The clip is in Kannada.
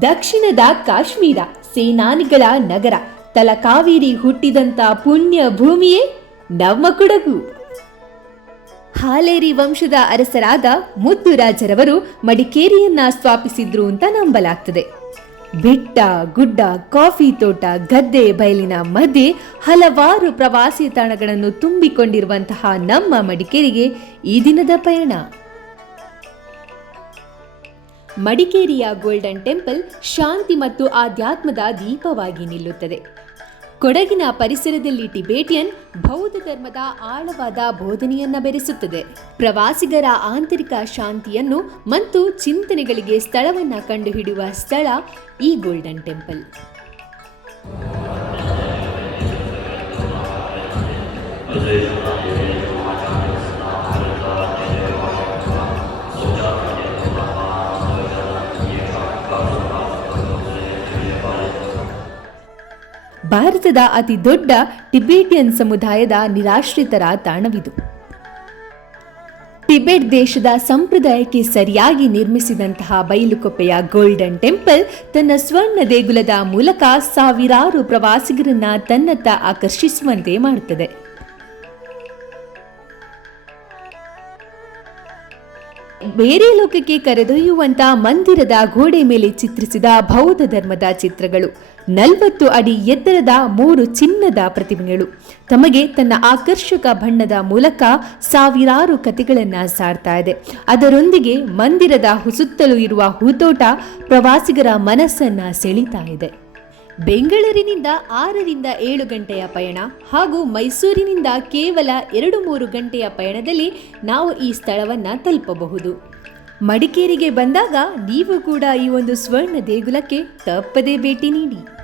ದಕ್ಷಿಣದ ಕಾಶ್ಮೀರ, ಸೇನಾನಿಗಳ ನಗರ, ತಲಕಾವೇರಿ ಹುಟ್ಟಿದಂತ ಪುಣ್ಯ ಭೂಮಿಯೇ ನಮ್ಮ ಕೊಡಗು. ಹಾಲೇರಿ ವಂಶದ ಅರಸರಾದ ಮುದ್ದುರಾಜರವರು ಮಡಿಕೇರಿಯನ್ನ ಸ್ಥಾಪಿಸಿದ್ರು ಅಂತ ನಂಬಲಾಗ್ತದೆ. ಬೆಟ್ಟ, ಗುಡ್ಡ, ಕಾಫಿ ತೋಟ, ಗದ್ದೆ, ಬಯಲಿನ ಮಧ್ಯೆ ಹಲವಾರು ಪ್ರವಾಸಿ ತಾಣಗಳನ್ನು ತುಂಬಿಕೊಂಡಿರುವಂತಹ ನಮ್ಮ ಮಡಿಕೇರಿಗೆ ಈ ದಿನದ ಪಯಣ. ಮಡಿಕೇರಿಯ ಗೋಲ್ಡನ್ ಟೆಂಪಲ್ ಶಾಂತಿ ಮತ್ತು ಆಧ್ಯಾತ್ಮದ ದೀಪವಾಗಿ ನಿಲ್ಲುತ್ತದೆ. ಕೊಡಗಿನ ಪರಿಸರದಲ್ಲಿ ಟಿಬೇಟಿಯನ್ ಬೌದ್ಧ ಧರ್ಮದ ಆಳವಾದ ಬೋಧನೆಯನ್ನ ಬೆರೆಸುತ್ತದೆ. ಪ್ರವಾಸಿಗರ ಆಂತರಿಕ ಶಾಂತಿಯನ್ನು ಮತ್ತು ಚಿಂತನೆಗಳಿಗೆ ಸ್ಥಳವನ್ನ ಕಂಡುಹಿಡಿಯುವ ಸ್ಥಳ ಈ ಗೋಲ್ಡನ್ ಟೆಂಪಲ್. ಭಾರತದ ಅತಿ ದೊಡ್ಡ ಟಿಬೇಟಿಯನ್ ಸಮುದಾಯದ ನಿರಾಶ್ರಿತರ ತಾಣವಿದು. ಟಿಬೆಟ್ ದೇಶದ ಸಂಪ್ರದಾಯಕ್ಕೆ ಸರಿಯಾಗಿ ನಿರ್ಮಿಸಿದಂತಹ ಬಯಲುಕೊಪ್ಪೆಯ ಗೋಲ್ಡನ್ ಟೆಂಪಲ್ ತನ್ನ ಸ್ವರ್ಣ ದೇಗುಲದ ಮೂಲಕ ಸಾವಿರಾರು ಪ್ರವಾಸಿಗರನ್ನ ತನ್ನತ್ತ ಆಕರ್ಷಿಸುವಂತೆ ಮಾಡುತ್ತದೆ. ಬೇರೆ ಲೋಕಕ್ಕೆ ಕರೆದೊಯ್ಯುವಂತ ಮಂದಿರದ ಗೋಡೆ ಮೇಲೆ ಚಿತ್ರಿಸಿದ ಬೌದ್ಧ ಧರ್ಮದ ಚಿತ್ರಗಳು. ನಲವತ್ತು ಅಡಿ ಎತ್ತರದ ಮೂರು ಚಿನ್ನದ ಪ್ರತಿಮೆಗಳು. ತಮಗೆ ತನ್ನ ಆಕರ್ಷಕ ಬಣ್ಣದ ಮೂಲಕ ಸಾವಿರಾರು ಕಥೆಗಳನ್ನ ಸಾರ್ತಾ ಇದೆ. ಅದರೊಂದಿಗೆ ಮಂದಿರದ ಸುತ್ತಲೂ ಇರುವ ಹೂತೋಟ ಪ್ರವಾಸಿಗರ ಮನಸ್ಸನ್ನ ಸೆಳೀತಾ ಇದೆ. ಬೆಂಗಳೂರಿನಿಂದ ಆರರಿಂದ ಏಳು ಗಂಟೆಯ ಪಯಣ ಹಾಗೂ ಮೈಸೂರಿನಿಂದ ಕೇವಲ ಎರಡು ಮೂರು ಗಂಟೆಯ ಪಯಣದಲ್ಲಿ ನಾವು ಈ ಸ್ಥಳವನ್ನು ತಲುಪಬಹುದು. ಮಡಿಕೇರಿಗೆ ಬಂದಾಗ ನೀವು ಕೂಡ ಈ ಒಂದು ಸ್ವರ್ಣ ದೇಗುಲಕ್ಕೆ ತಪ್ಪದೇ ಭೇಟಿ ನೀಡಿ.